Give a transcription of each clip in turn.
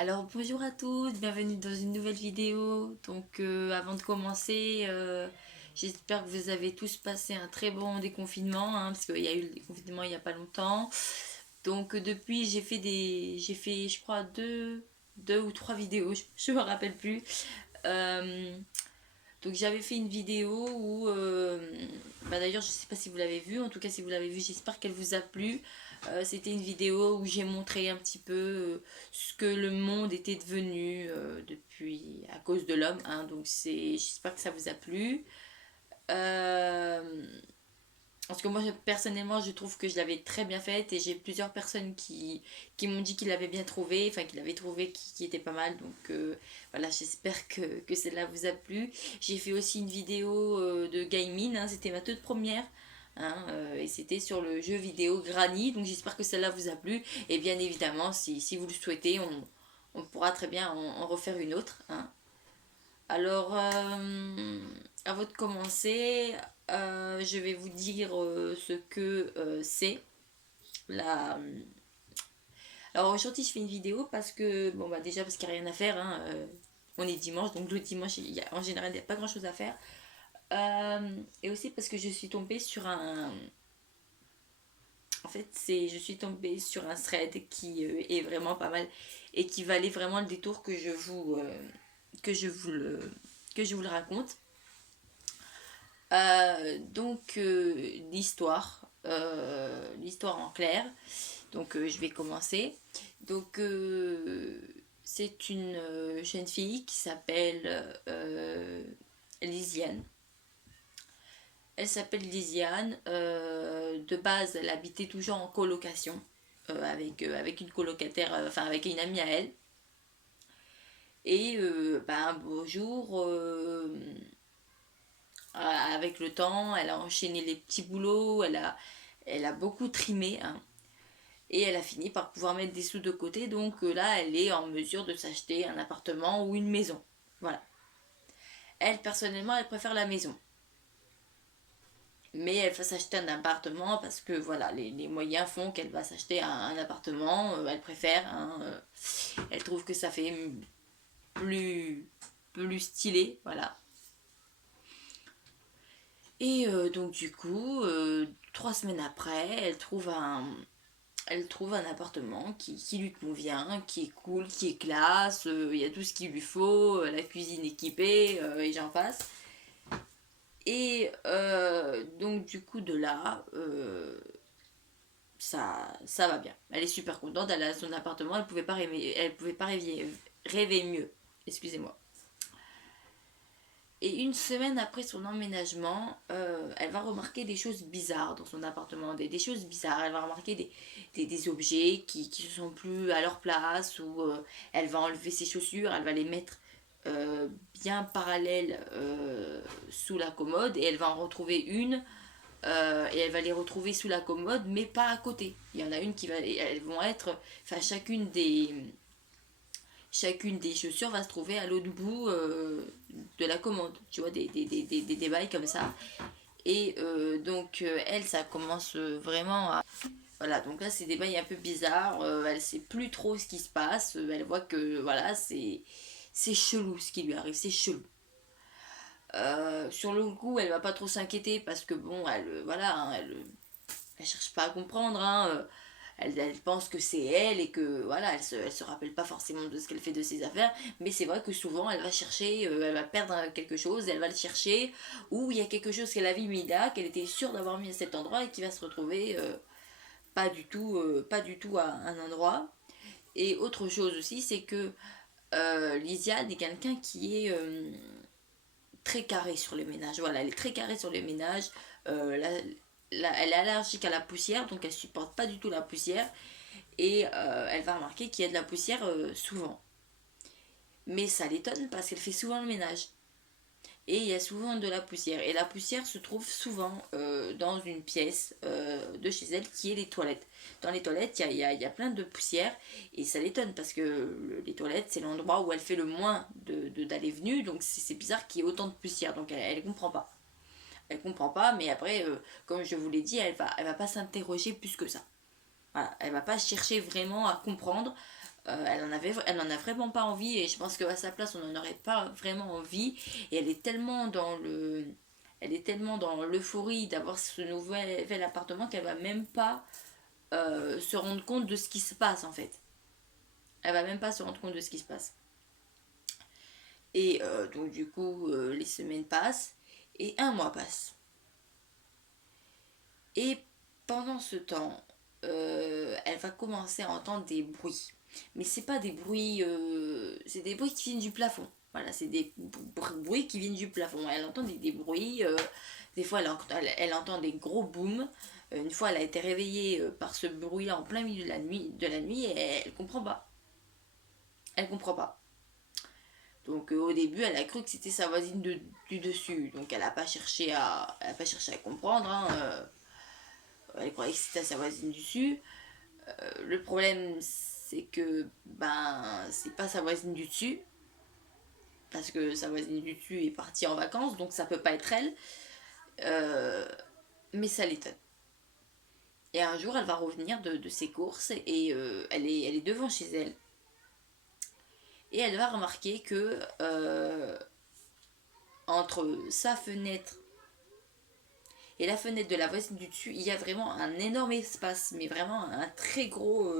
Alors bonjour à tous, bienvenue dans une nouvelle vidéo. Avant de commencer, j'espère que vous avez tous passé un très bon déconfinement, hein, parce qu'il y a eu le déconfinement il n'y a pas longtemps. Depuis j'ai fait je crois deux ou trois vidéos, je me rappelle plus. Euh, donc j'avais fait une vidéo où, d'ailleurs je sais pas si vous l'avez vue, en tout cas si vous l'avez vue j'espère qu'elle vous a plu. C'était une vidéo où j'ai montré un petit peu ce que le monde était devenu depuis à cause de l'homme, hein. J'espère que ça vous a plu. Euh, Parce que moi, personnellement, je trouve que je l'avais très bien faite et j'ai plusieurs personnes qui m'ont dit qu'ils l'avaient bien trouvé, enfin qu'ils l'avaient trouvé qui était pas mal. Voilà, j'espère que celle-là vous a plu. J'ai fait aussi une vidéo de gaming, hein, c'était ma toute première. Hein, et c'était sur le jeu vidéo Granny, donc j'espère que celle-là vous a plu. Et bien évidemment, si vous le souhaitez, on pourra très bien en refaire une autre. Hein. Alors, avant de commencer, je vais vous dire ce que c'est la. Alors aujourd'hui, je fais une vidéo parce que bon bah déjà parce qu'il n'y a rien à faire. Hein, on est dimanche, donc le dimanche, en général, il n'y a pas grand-chose à faire. Et aussi parce que je suis tombée sur un. En fait, je suis tombée sur un thread qui est vraiment pas mal et qui valait vraiment le détour que je vous le que je vous le raconte. L'histoire en clair. Je vais commencer. Donc, c'est une jeune fille qui s'appelle Lisiane. Elle s'appelle Lisiane. De base, elle habitait toujours en colocation avec une colocataire, enfin avec une amie à elle. Et un beau jour, avec le temps, elle a enchaîné les petits boulots, elle a beaucoup trimé, hein, et elle a fini par pouvoir mettre des sous de côté. Là, elle est en mesure de s'acheter un appartement ou une maison. Voilà. Elle, personnellement, elle préfère la maison. Mais elle va s'acheter un appartement parce que voilà, les moyens font qu'elle va s'acheter un appartement. Elle préfère. Hein, elle trouve que ça fait plus, plus stylé. Voilà. Et du coup, 3 semaines après, elle trouve un appartement qui lui convient, qui est cool, qui est classe, il y a tout ce qu'il lui faut, la cuisine équipée, et j'en passe. Et du coup de là, ça va bien. Elle est super contente, elle a son appartement, elle pouvait pas rêver mieux. Excusez-moi. Et une semaine après son emménagement, elle va remarquer des choses bizarres dans son appartement, des choses bizarres. Elle va remarquer des objets qui ne sont plus à leur place, ou elle va enlever ses chaussures, elle va les mettre bien parallèles sous la commode, et elle va en retrouver une, et elle va les retrouver sous la commode, mais pas à côté. Il y en a une qui va, elles vont être, enfin chacune des chaussures va se trouver à l'autre bout de la commande, tu vois, des bails comme ça. Et elle, ça commence vraiment à... Voilà, donc là, c'est des bails un peu bizarres, elle sait plus trop ce qui se passe, elle voit que, voilà, c'est chelou ce qui lui arrive, c'est chelou. Sur le coup, elle va pas trop s'inquiéter parce que, bon, voilà, hein, elle cherche pas à comprendre, hein, elle pense que c'est elle et que voilà, elle se rappelle pas forcément de ce qu'elle fait de ses affaires, mais c'est vrai que souvent elle va chercher, elle va perdre quelque chose, elle va le chercher, ou il y a quelque chose qu'elle avait mis là, qu'elle était sûre d'avoir mis à cet endroit et qui va se retrouver pas du tout à un endroit. Et autre chose aussi, c'est que Lysiane est quelqu'un qui est très carré sur les ménages. Voilà, elle est très carrée sur les ménages. Elle est allergique à la poussière, donc elle supporte pas du tout la poussière. Et elle va remarquer qu'il y a de la poussière souvent. Mais ça l'étonne parce qu'elle fait souvent le ménage. Et il y a souvent de la poussière. Et la poussière se trouve souvent dans une pièce de chez elle qui est les toilettes. Dans les toilettes, il y a plein de poussière. Et ça l'étonne parce que les toilettes, c'est l'endroit où elle fait le moins d'aller-venue. Donc c'est bizarre qu'il y ait autant de poussière. Donc elle ne comprend pas. Elle comprend pas, mais après, comme je vous l'ai dit, elle va pas s'interroger plus que ça. Voilà, elle va pas chercher vraiment à comprendre. Elle en a vraiment pas envie et je pense qu'à sa place on n'en aurait pas vraiment envie et elle est tellement dans l'euphorie d'avoir ce nouvel appartement qu'elle va même pas se rendre compte de ce qui se passe en fait. Elle va même pas se rendre compte de ce qui se passe. Et donc du coup les semaines passent et un mois passe. Et pendant ce temps, elle va commencer à entendre des bruits. Mais c'est pas des bruits, c'est des bruits qui viennent du plafond. Voilà, c'est des bruits qui viennent du plafond. Elle entend des bruits. Des fois, elle entend des gros booms. Une fois, elle a été réveillée par ce bruit-là en plein milieu de la nuit et elle comprend pas. Elle comprend pas. Donc au début, elle a cru que c'était sa voisine du dessus. Donc elle a pas cherché à comprendre. Hein, elle croyait que c'était sa voisine du dessus. Le problème, c'est que c'est pas sa voisine du dessus. Parce que sa voisine du dessus est partie en vacances, donc ça peut pas être elle. Euh, mais ça l'étonne. Et un jour, elle va revenir de ses courses et elle est devant chez elle. Et elle va remarquer que entre sa fenêtre et la fenêtre de la voisine du dessus, il y a vraiment un énorme espace, mais vraiment un très gros.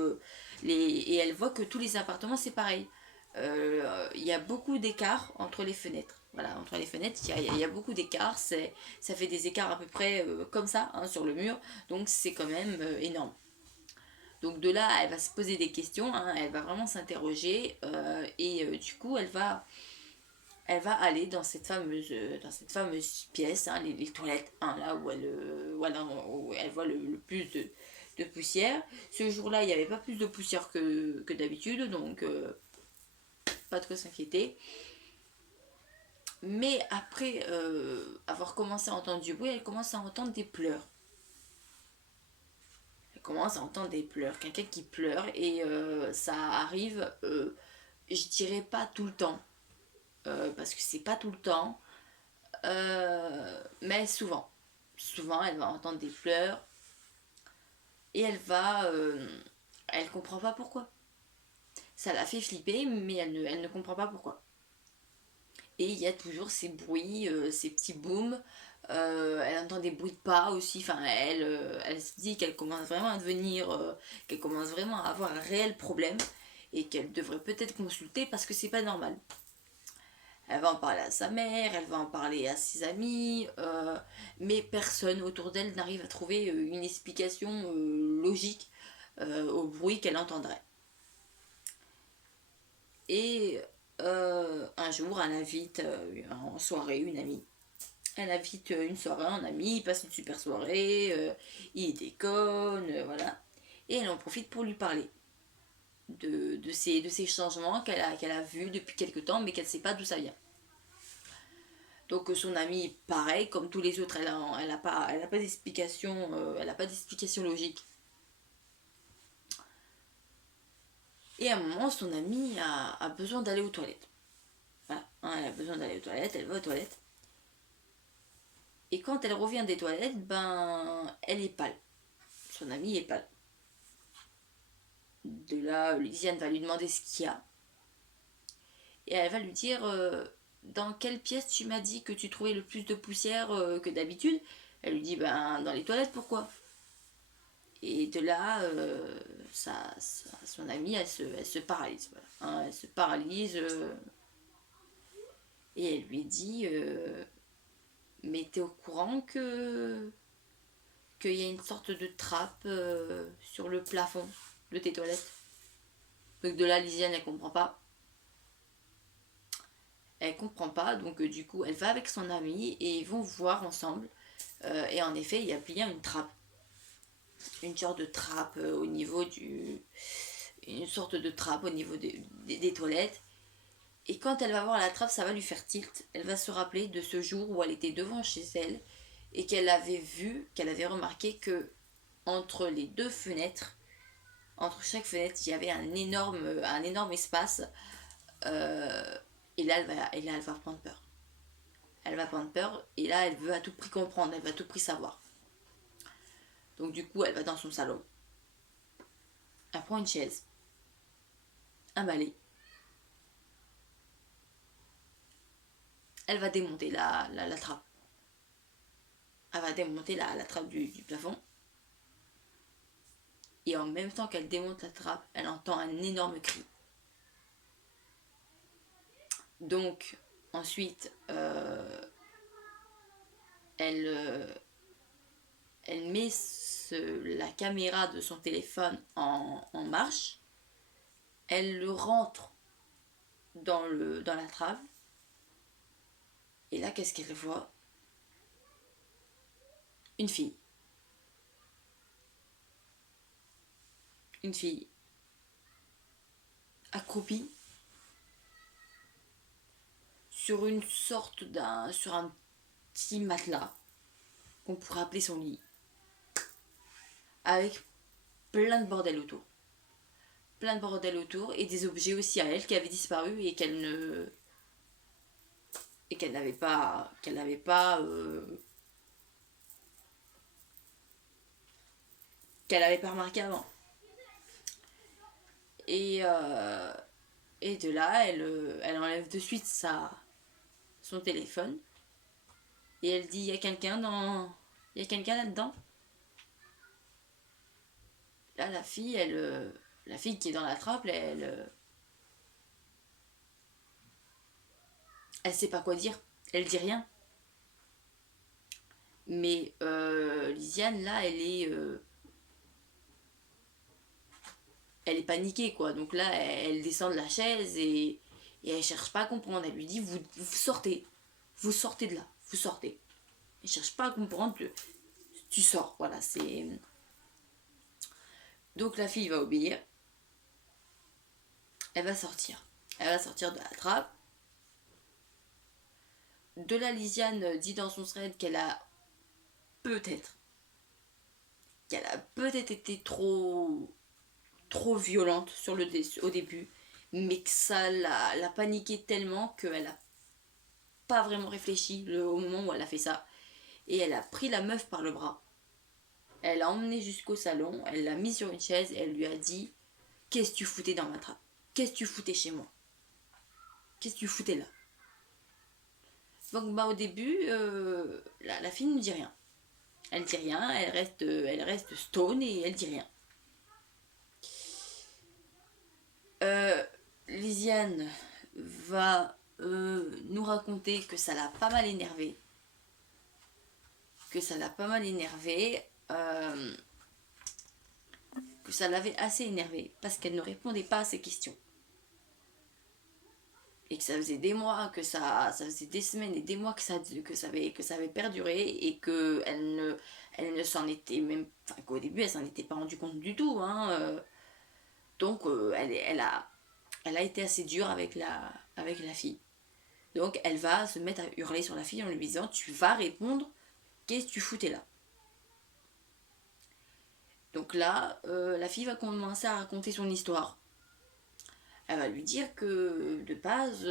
Et elle voit que tous les appartements, c'est pareil. Il y a beaucoup d'écart entre les fenêtres. Voilà, entre les fenêtres, il y a beaucoup d'écart. Ça fait des écarts à peu près comme ça hein, sur le mur. Donc c'est quand même énorme. Donc de là, elle va se poser des questions, hein, elle va vraiment s'interroger et du coup, elle va aller dans cette fameuse pièce, hein, les toilettes, hein, là où elle voit le plus de poussière. Ce jour-là, il n'y avait pas plus de poussière que d'habitude, donc pas trop s'inquiéter. Mais après avoir commencé à entendre du bruit, elle commence à entendre des pleurs. Elle commence à entendre des pleurs, quelqu'un qui pleure, et ça arrive, je dirais pas tout le temps, parce que c'est pas tout le temps, mais souvent. Souvent, elle va entendre des pleurs et elle comprend pas pourquoi. Ça la fait flipper, mais elle ne comprend pas pourquoi. Et il y a toujours ces bruits, ces petits booms. Elle entend des bruits de pas aussi. Enfin, elle se dit qu'elle commence vraiment à devenir, qu'elle commence vraiment à avoir un réel problème et qu'elle devrait peut-être consulter parce que c'est pas normal. Elle va en parler à sa mère, elle va en parler à ses amis, mais personne autour d'elle n'arrive à trouver une explication logique au bruit qu'elle entendrait. Et un jour, elle invite en soirée une amie. Elle invite une soirée un ami, il passe une super soirée, il déconne, voilà. Et elle en profite pour lui parler de ces changements qu'elle a vus depuis quelque temps, mais qu'elle ne sait pas d'où ça vient. Donc son amie, pareil, comme tous les autres, elle a pas d'explication, elle a pas d'explication logique. Et à un moment, son amie a besoin d'aller aux toilettes. Voilà, hein, elle a besoin d'aller aux toilettes, elle va aux toilettes. Et quand elle revient des toilettes, elle est pâle. Son amie est pâle. De là, Lisiane va lui demander ce qu'il y a. Et elle va lui dire dans quelle pièce tu m'as dit que tu trouvais le plus de poussière que d'habitude. Elle lui dit dans les toilettes, pourquoi? Et de là, son amie, elle se paralyse. Voilà. Hein, elle se paralyse et elle lui dit mais t'es au courant qu'il y a une sorte de trappe sur le plafond de tes toilettes? Donc de là, Lisiane, elle comprend pas. Elle comprend pas, donc du coup, elle va avec son amie et ils vont voir ensemble. Et en effet, il y a bien une trappe. Une sorte de trappe au niveau du. Une sorte de trappe au niveau des toilettes. Et quand elle va voir la trappe, ça va lui faire tilt. Elle va se rappeler de ce jour où elle était devant chez elle et qu'elle avait remarqué que entre les deux fenêtres, entre chaque fenêtre, il y avait un énorme espace. Euh, et là, elle va prendre peur. Elle va prendre peur et là, elle veut à tout prix comprendre, elle va à tout prix savoir. Donc du coup, elle va dans son salon. Elle prend une chaise. un balai. Elle va démonter la trappe. Elle va démonter la trappe du plafond. Et en même temps qu'elle démonte la trappe, elle entend un énorme cri. Donc, ensuite, elle met la caméra de son téléphone en marche. Elle le rentre dans la trappe. Et là, qu'est-ce qu'elle voit? Une fille. Une fille accroupie sur sur un petit matelas qu'on pourrait appeler son lit, avec plein de bordel autour. Plein de bordel autour et des objets aussi à elle qui avaient disparu et qu'elle n'avait pas remarqué avant. Et de là, elle enlève de suite son téléphone et elle dit: il y a quelqu'un là-dedans. Là, la fille qui est dans la trappe, elle sait pas quoi dire. Elle dit rien. Mais Lisiane, là, elle est paniquée, quoi. Donc là, elle descend de la chaise et elle cherche pas à comprendre. Elle lui dit: vous sortez. Vous sortez de là. Vous sortez. Elle cherche pas à comprendre. Tu sors. Voilà, c'est... Donc la fille va obéir. Elle va sortir. Elle va sortir de la trappe. De la Lisiane dit dans son thread qu'elle a peut-être été trop violente au début, mais que ça l'a paniquée tellement qu'elle a pas vraiment réfléchi au moment où elle a fait ça. Et elle a pris la meuf par le bras. Elle l'a emmenée jusqu'au salon, elle l'a mise sur une chaise et elle lui a dit: qu'est-ce que tu foutais dans ma trappe? Qu'est-ce que tu foutais chez moi? Qu'est-ce que tu foutais là? Donc au début, la fille ne dit rien. Elle dit rien, elle reste stone et elle dit rien. Lisiane va nous raconter que ça l'a pas mal énervée. Que ça l'avait assez énervée parce qu'elle ne répondait pas à ses questions. Et que ça faisait des mois, ça faisait des semaines et des mois que ça avait perduré et que elle ne s'en était même... Enfin, qu'au début, elle s'en était pas rendu compte du tout. Donc, elle a été assez dure avec la fille. Donc, elle va se mettre à hurler sur la fille en lui disant: tu vas répondre, qu'est-ce que tu foutais là? Donc là, la fille va commencer à raconter son histoire. Elle va lui dire que de base,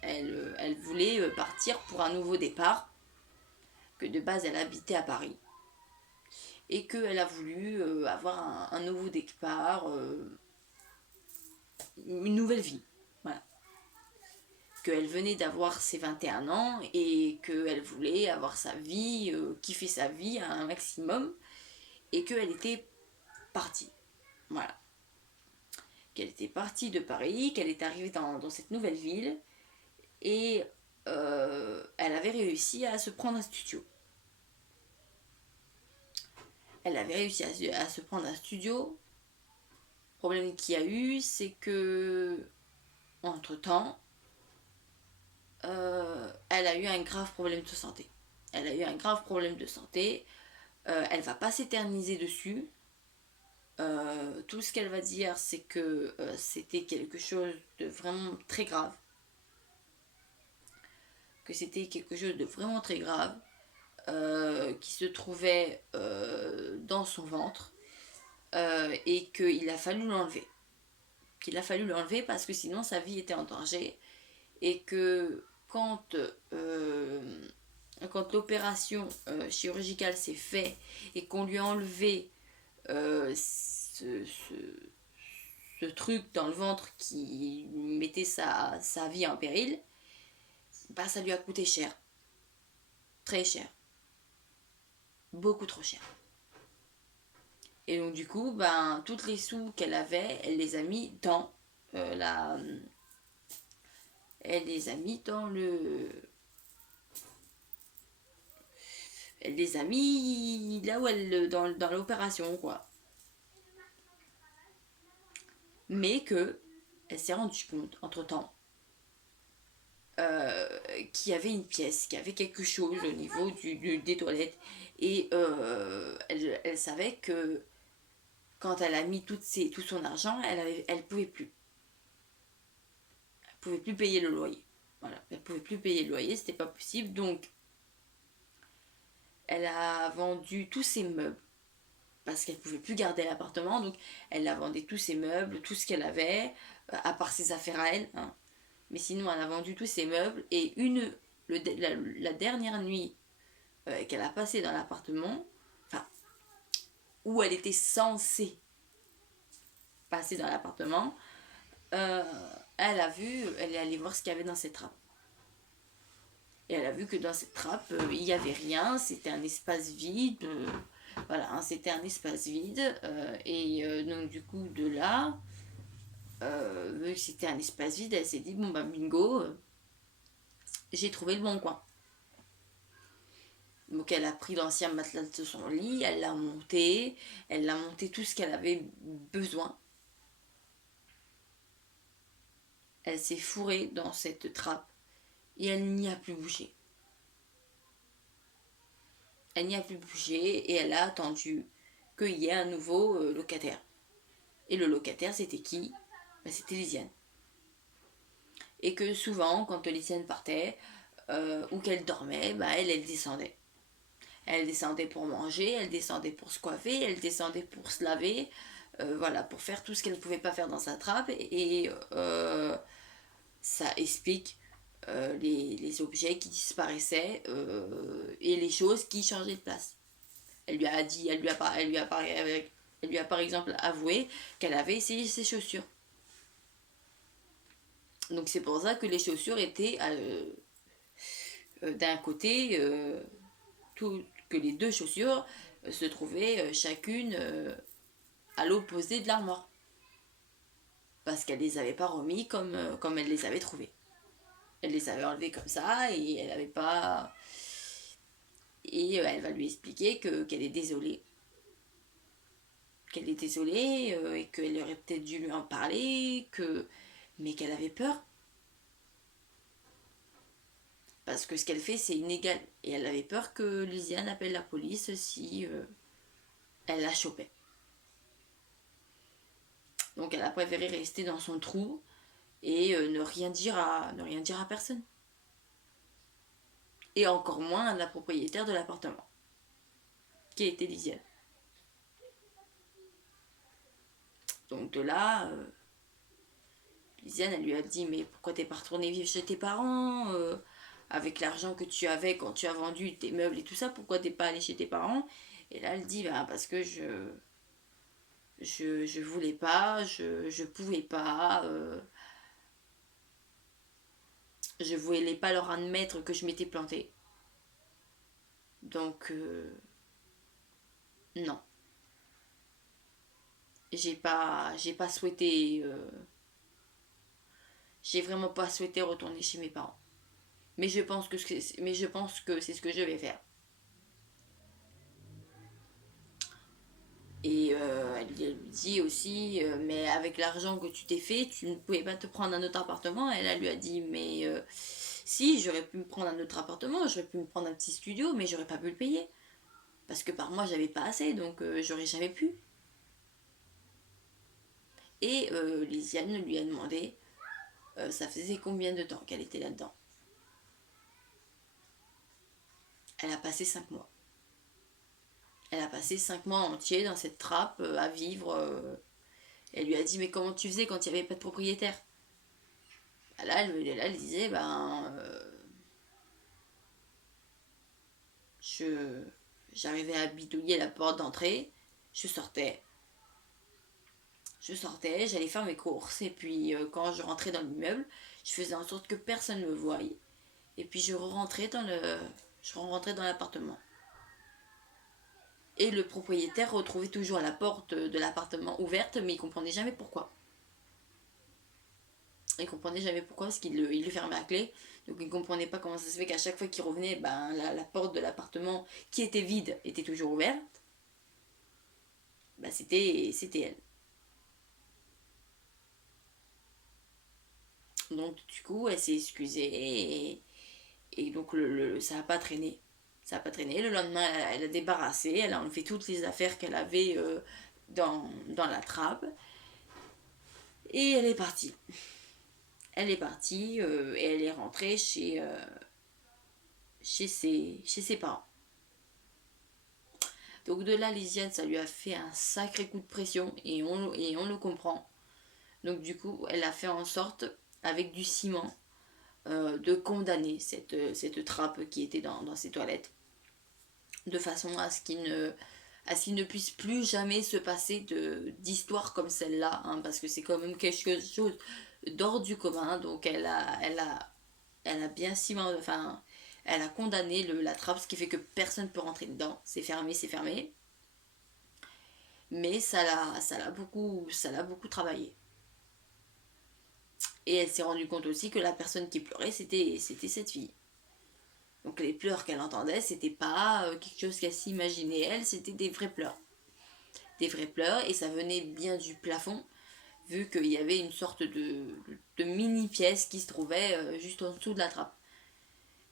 elle voulait partir pour un nouveau départ, que de base elle habitait à Paris et qu'elle a voulu avoir un nouveau départ, une nouvelle vie. Voilà. Qu'elle venait d'avoir ses 21 ans et qu'elle voulait avoir sa vie, kiffer sa vie à un maximum et qu'elle était partie. Voilà. Qu'elle était partie de Paris, qu'elle est arrivée dans cette nouvelle ville et elle avait réussi à se prendre un studio. Elle avait réussi à se prendre un studio. Le problème qu'il y a eu, c'est que entre-temps, elle a eu un grave problème de santé. Elle va pas s'éterniser dessus. Tout ce qu'elle va dire, c'est que c'était quelque chose de vraiment très grave. Qui se trouvait dans son ventre et qu'il a fallu l'enlever. Parce que sinon sa vie était en danger et que quand l'opération chirurgicale s'est faite et qu'on lui a enlevé ce truc dans le ventre qui mettait sa vie en péril, bah ça lui a coûté cher. Très cher. Beaucoup trop cher. Et donc du coup, ben, toutes les sous qu'elle avait, elle les a mis dans la... Elle les a mis dans le... Elle les a mis là où elle... dans l'opération, quoi. Mais que elle s'est rendue compte, entre-temps, qu'il y avait une pièce, qu'il y avait quelque chose au niveau des toilettes. Et elle savait que quand elle a mis tout son argent, elle pouvait plus. Elle pouvait plus payer le loyer. Voilà, elle pouvait plus payer le loyer, c'était pas possible. Donc, elle a vendu tous ses meubles parce qu'elle pouvait plus garder l'appartement. Donc, elle a vendu tous ses meubles, tout ce qu'elle avait, à part ses affaires à elle. Hein. Mais sinon, elle a vendu tous ses meubles. Et la dernière nuit qu'elle a passée dans l'appartement, enfin, où elle était censée passer dans l'appartement, euh, elle est allée voir ce qu'il y avait dans cette trappe. Et elle a vu que dans cette trappe, il n'y avait rien, c'était un espace vide. Voilà, hein, c'était un espace vide. Donc du coup, de là, vu que c'était un espace vide, elle s'est dit, bon bah bingo, j'ai trouvé le bon coin. Donc elle a pris l'ancien matelas de son lit, elle l'a monté tout ce qu'elle avait besoin. Elle s'est fourrée dans cette trappe et elle n'y a plus bougé. Elle n'y a plus bougé et elle a attendu qu'il y ait un nouveau locataire. Et le locataire, c'était qui? Ben, c'était Lisiane. Et que souvent, quand Lisiane partait ou qu'elle dormait, ben, elle descendait. Elle descendait pour manger, elle descendait pour se coiffer, elle descendait pour se laver, voilà, pour faire tout ce qu'elle ne pouvait pas faire dans sa trappe. Et ça explique les objets qui disparaissaient et les choses qui changeaient de place. Elle lui a dit, elle lui a par exemple avoué qu'elle avait essayé ses chaussures. Donc c'est pour ça que les chaussures étaient d'un côté, que les deux chaussures se trouvaient chacune à l'opposé de l'armoire. Parce qu'elle les avait pas remis comme elle les avait trouvés. Elle les avait enlevés comme ça et elle avait pas... Et elle va lui expliquer qu'elle est désolée. Qu'elle est désolée et qu'elle aurait peut-être dû lui en parler, mais qu'elle avait peur. Parce que ce qu'elle fait, c'est inégal. Et elle avait peur que Lisiane appelle la police si elle la chopait. Donc elle a préféré rester dans son trou et ne rien dire à personne. Et encore moins à la propriétaire de l'appartement, qui était Lisiane. Donc de là, Lisiane, elle lui a dit, mais pourquoi t'es pas retournée vivre chez tes parents avec l'argent que tu avais quand tu as vendu tes meubles et tout ça, pourquoi t'es pas allée chez tes parents? Et là, elle dit, bah, parce que je voulais pas, je pouvais pas, je voulais pas leur admettre que je m'étais plantée. Donc, non. J'ai pas souhaité, j'ai vraiment pas souhaité retourner chez mes parents. Mais je pense que c'est ce que je vais faire. Et elle lui dit aussi, mais avec l'argent que tu t'es fait, tu ne pouvais pas te prendre un autre appartement. Et elle lui a dit, mais si, j'aurais pu me prendre un autre appartement, j'aurais pu me prendre un petit studio, mais j'aurais pas pu le payer. Parce que par mois, j'avais pas assez, donc j'aurais jamais pu. Et Lisiane lui a demandé, ça faisait combien de temps qu'elle était là-dedans. Elle a passé 5 mois. Elle a passé 5 mois entiers dans cette trappe à vivre. Elle lui a dit, mais comment tu faisais quand il n'y avait pas de propriétaire? Là, elle disait, ben, j'arrivais à bidouiller la porte d'entrée, je sortais, Je sortais, j'allais faire mes courses, et puis quand je rentrais dans l'immeuble, je faisais en sorte que personne ne me voie. Et puis je rentrais dans l'appartement. Et le propriétaire retrouvait toujours la porte de l'appartement ouverte, mais il comprenait jamais pourquoi. Il comprenait jamais pourquoi, parce il le fermait à clé. Donc il ne comprenait pas comment ça se fait qu'à chaque fois qu'il revenait, ben, la porte de l'appartement qui était vide était toujours ouverte. Ben, c'était elle. Donc du coup, elle s'est excusée et donc ça n'a pas traîné. Ça n'a pas traîné. Le lendemain, elle a débarrassé, elle a enlevé toutes les affaires qu'elle avait dans la trappe et elle est partie. Elle est partie et elle est rentrée chez ses parents. Donc de là, Lisiane, ça lui a fait un sacré coup de pression et on le comprend. Donc du coup, elle a fait en sorte, avec du ciment, de condamner cette trappe qui était dans ses toilettes, de façon à ce qu'il ne puisse plus jamais se passer d'histoires comme celle-là, hein, parce que c'est quand même quelque chose d'hors du commun. Donc elle a bien cimenté, enfin, elle a condamné la trappe, ce qui fait que personne ne peut rentrer dedans. C'est fermé, c'est fermé. Mais ça l'a beaucoup travaillé. Et elle s'est rendue compte aussi que la personne qui pleurait, c'était cette fille. Donc les pleurs qu'elle entendait, c'était pas quelque chose qu'elle s'imaginait elle, c'était des vrais pleurs. Des vrais pleurs, et ça venait bien du plafond, vu qu'il y avait une sorte de mini pièce qui se trouvait juste en dessous de la trappe.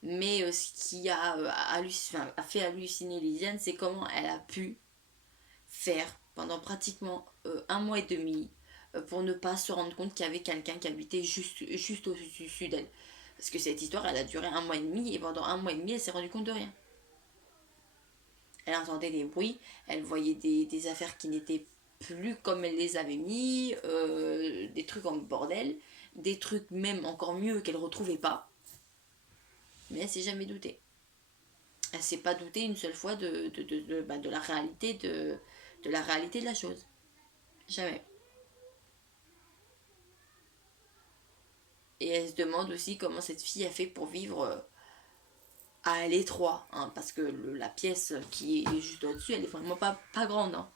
Mais ce qui a fait halluciner Lisiane, c'est comment elle a pu faire pendant pratiquement un mois et demi pour ne pas se rendre compte qu'il y avait quelqu'un qui habitait juste au-dessus d'elle. Parce que cette histoire, elle a duré un mois et demi, et pendant un mois et demi, elle s'est rendue compte de rien. Elle entendait des bruits, elle voyait des affaires qui n'étaient plus comme elle les avait mis, des trucs en bordel, des trucs même encore mieux qu'elle ne retrouvait pas. Mais elle s'est jamais doutée. Elle s'est pas doutée une seule fois de la réalité de la réalité de la chose. Jamais. Et elle se demande aussi comment cette fille a fait pour vivre à l'étroit, hein, parce que la pièce qui est juste au-dessus, elle est vraiment pas grande. Hein.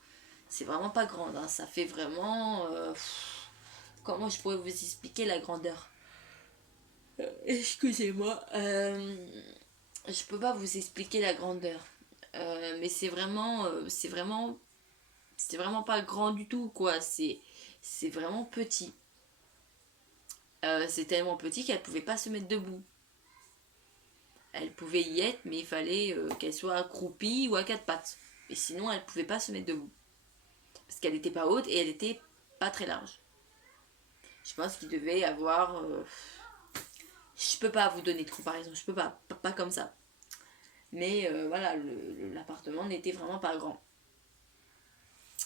C'est vraiment pas grande, hein. Ça fait vraiment... comment je pourrais vous expliquer la grandeur? Excusez-moi. Je peux pas vous expliquer la grandeur. Mais c'est vraiment pas grand du tout, quoi. C'est vraiment petit. C'est tellement petit qu'elle pouvait pas se mettre debout. Elle pouvait y être, mais il fallait qu'elle soit accroupie ou à quatre pattes. Et sinon, elle pouvait pas se mettre debout. Parce qu'elle n'était pas haute et elle était pas très large. Je pense qu'il devait avoir... je peux pas vous donner de comparaison, je peux pas comme ça. Mais voilà, l'appartement n'était vraiment pas grand.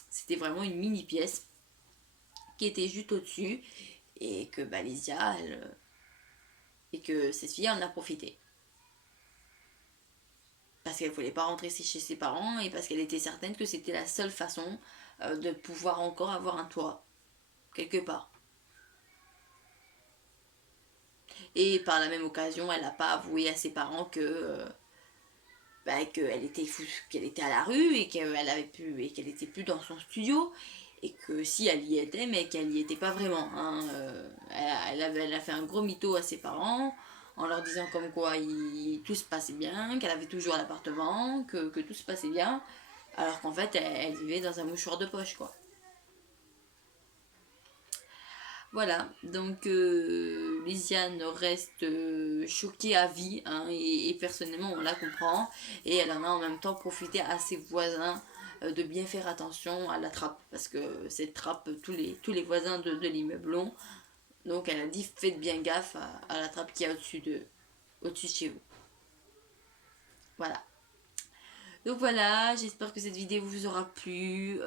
C'était vraiment une mini pièce qui était juste au-dessus et que Balésia, et que cette fille en a profité. Parce qu'elle voulait pas rentrer chez ses parents et parce qu'elle était certaine que c'était la seule façon de pouvoir encore avoir un toit quelque part. Et par la même occasion, elle n'a pas avoué à ses parents qu'elle était à la rue et qu'elle était plus dans son studio et que si elle y était, mais qu'elle y était pas vraiment. Hein. Elle a fait un gros mytho à ses parents en leur disant comme quoi tout se passait bien, qu'elle avait toujours l'appartement, que tout se passait bien, alors qu'en fait elle vivait dans un mouchoir de poche, quoi. Voilà, donc Lisiane reste choquée à vie, hein, et personnellement on la comprend, et elle en a en même temps profité à ses voisins de bien faire attention à la trappe, parce que cette trappe, tous les voisins de l'immeuble ont, donc elle a dit faites bien gaffe à la trappe qui est au-dessus de chez vous. Voilà. Donc voilà, j'espère que cette vidéo vous aura plu.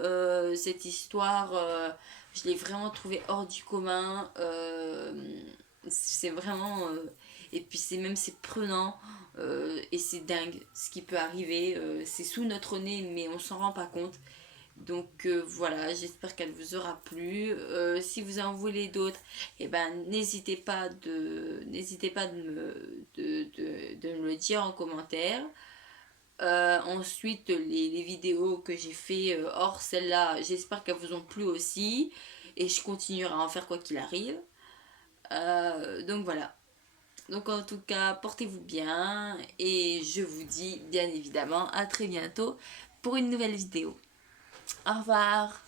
Cette histoire, je l'ai vraiment trouvée hors du commun. C'est vraiment... et puis c'est prenant et c'est dingue ce qui peut arriver. C'est sous notre nez mais on s'en rend pas compte. Donc voilà, j'espère qu'elle vous aura plu. Si vous en voulez d'autres, eh ben, n'hésitez pas de me le dire en commentaire. Ensuite, les vidéos que j'ai fait hors celle-là, j'espère qu'elles vous ont plu aussi. Et je continuerai à en faire quoi qu'il arrive. Donc voilà. Donc en tout cas, portez-vous bien. Et je vous dis bien évidemment à très bientôt pour une nouvelle vidéo. Au revoir.